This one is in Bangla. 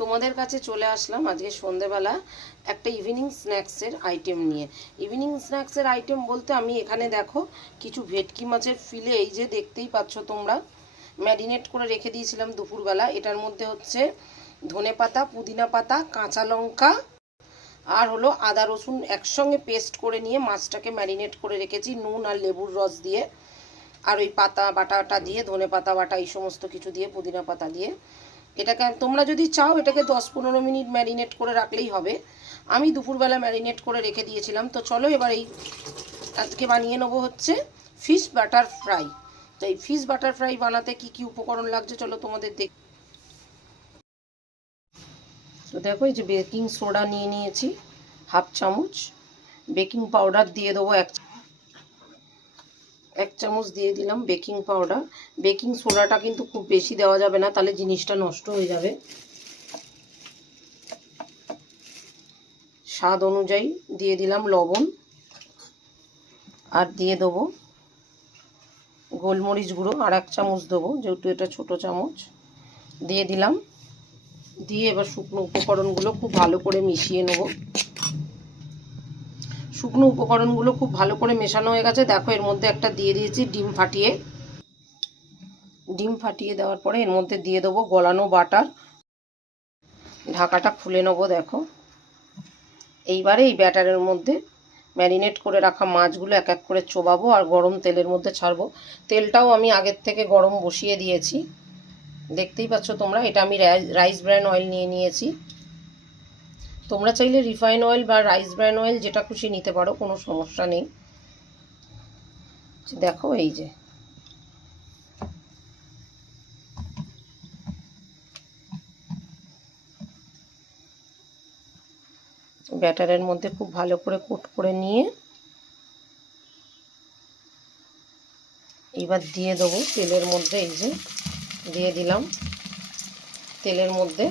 তোমাদের কাছে চলে আসলাম আজকে সন্ধেবেলা একটা ইভিনিং স্ন্যাক্সের আইটেম নিয়ে। ইভিনিং স্ন্যাক্সের আইটেম বলতে আমি এখানে দেখো কিছু ভেটকি মাছের ফিলে, এই যে দেখতেই পাচ্ছ তোমরা, ম্যারিনেট করে রেখে দিয়েছিলাম দুপুরবেলা। এটার মধ্যে হচ্ছে ধনেপাতা, পুদিনা পাতা, কাঁচা লঙ্কা আর হলো আদা রসুন একসঙ্গে পেস্ট করে নিয়ে মাছটাকে ম্যারিনেট করে রেখেছি নুন আর লেবুর রস দিয়ে, আর ওই পাতা বাটাটা দিয়ে, ধনে পাতা বাটা এই সমস্ত কিছু দিয়ে, পুদিনা পাতা দিয়ে। এটাকে তোমরা যদি চাও এটাকে 10-15 মিনিট ম্যারিনেট করে রাখলেই হবে। আমি দুপুরবেলা ম্যারিনেট করে রেখে দিয়েছিলাম। তো চলো এবার এই আজকে বানিয়ে নেবো হচ্ছে ফিশ বাটার ফ্রাই। তো এই ফিশ বাটার ফ্রাই বানাতে কি কি উপকরণ লাগছে চলো তোমাদের দেখ। তো দেখো এই যে বেকিং সোডা নিয়ে নিয়েছি হাফ চামচ, বেকিং পাউডার দিয়ে দেবো এক চামচ দিয়ে দিলাম বেকিং পাউডার। বেকিং সোডাটা কিন্তু খুব বেশি দেওয়া যাবে না, তাহলে জিনিসটা নষ্ট হয়ে যাবে। স্বাদ অনুযায়ী দিয়ে দিলাম লবণ, আর দিয়ে দেবো গোলমরিচ গুঁড়ো আর 1 চামচ দেবো, যেহেতু এটা ছোটো চামচ দিয়ে দিলাম। দিয়ে এবার শুকনো উপকরণগুলো খুব ভালো করে মিশিয়ে নেব। শুকনো উপকরণগুলো খুব ভালো করে মেশানো হয়ে গেছে। দেখো এর মধ্যে একটা দিয়ে দিয়েছি ডিম ফাটিয়ে। ডিম ফাটিয়ে দেওয়ার পরে এর মধ্যে দিয়ে দেবো গলানো বাটার। ঢাকাটা খুলে নেবো। দেখো এইবারে এই ব্যাটারের মধ্যে ম্যারিনেট করে রাখা মাছগুলো এক এক করে চোবাবো আর গরম তেলের মধ্যে ছাড়বো। তেলটাও আমি আগের থেকে গরম বসিয়ে দিয়েছি, দেখতেই পাচ্ছ তোমরা। এটা আমি রাইস ব্র্যান অয়েল নিয়ে নিয়েছি। তোমরা চাইলে রিফাইন অয়েল বা রাইস ব্র্যান অয়েল যেটা খুশি নিতে পারো, কোনো সমস্যা নেই। দেখো এই যে ব্যাটারের মধ্যে খুব ভালো করে কোট করে নিয়ে এবার দিয়ে দেবো তেলের মধ্যে। এই যে দিয়ে দিলাম তেলের মধ্যে